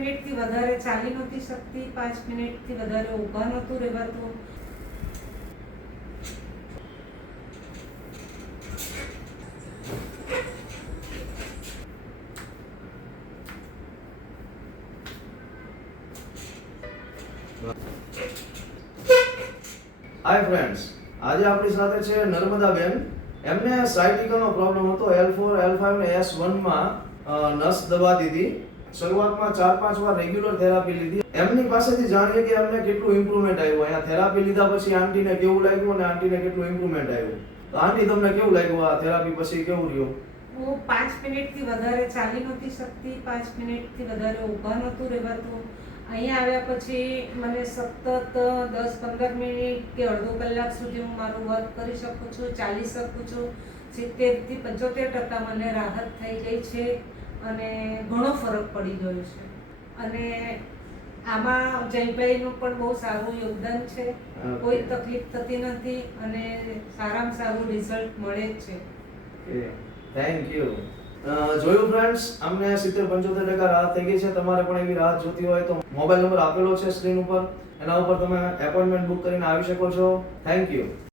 મિનિટથી વધારે ચાલી નહોતી શકતી, 5 મિનિટથી વધારે ઊભા નહોતું રહેવાતું. હાય ફ્રેન્ડ્સ, આજે આપણી સાથે છે નર્મદાબેન. એમને સાયટિકાનો પ્રોબ્લેમ હતો. L4, L5 ને S1 માં નસ દબાતી હતી. શરૂઆતમાં 4-5 વાર રેગ્યુલર થેરાપી લીધી. એમની પાસેથી જાણીએ કે એમને કેટલું ઇમ્પ્રુવમેન્ટ આવ્યું. અહીંયા થેરાપી લીધા પછી આંટીને કેવું લાગ્યું અને આંટીને કેટલું ઇમ્પ્રુવમેન્ટ આવ્યું. તો આંટી, તમને કેવું લાગ્યું આ થેરાપી પછી? કેવું રહ્યું? હું 5 મિનિટથી વધારે ચાલી નહોતી શકતી, 5 મિનિટથી વધારે ઊભા નહોતું રહેવાતું. અહીંયા આવ્યા પછી મને સતત 10-15 મિનિટ કે અડધો કલાક સુધી હું મારું વર્ક કરી શકું છું, ચાલી શકું છું. 70થી 75% મને રાહત થઈ ગઈ છે અને ઘણો ફરક પડી ગયો છે. અને આમાં જયભાઈનું પણ બહુ સારું યોગદાન છે. કોઈ તકલીફ થતી નથી અને સારામાં સારું રિઝલ્ટ મળે જ છે. Thank you. જોયું ફ્રેન્ડ્સ, અમને 70-75% રાહત થઈ ગઈ છે. તમારે પણ એવી રાહત જોતી હોય તો મોબાઈલ નંબર આપેલો છે સ્ક્રીન ઉપર, એના ઉપર તમે એપોઇન્ટમેન્ટ બુક કરીને આવી શકો છો. Thank you.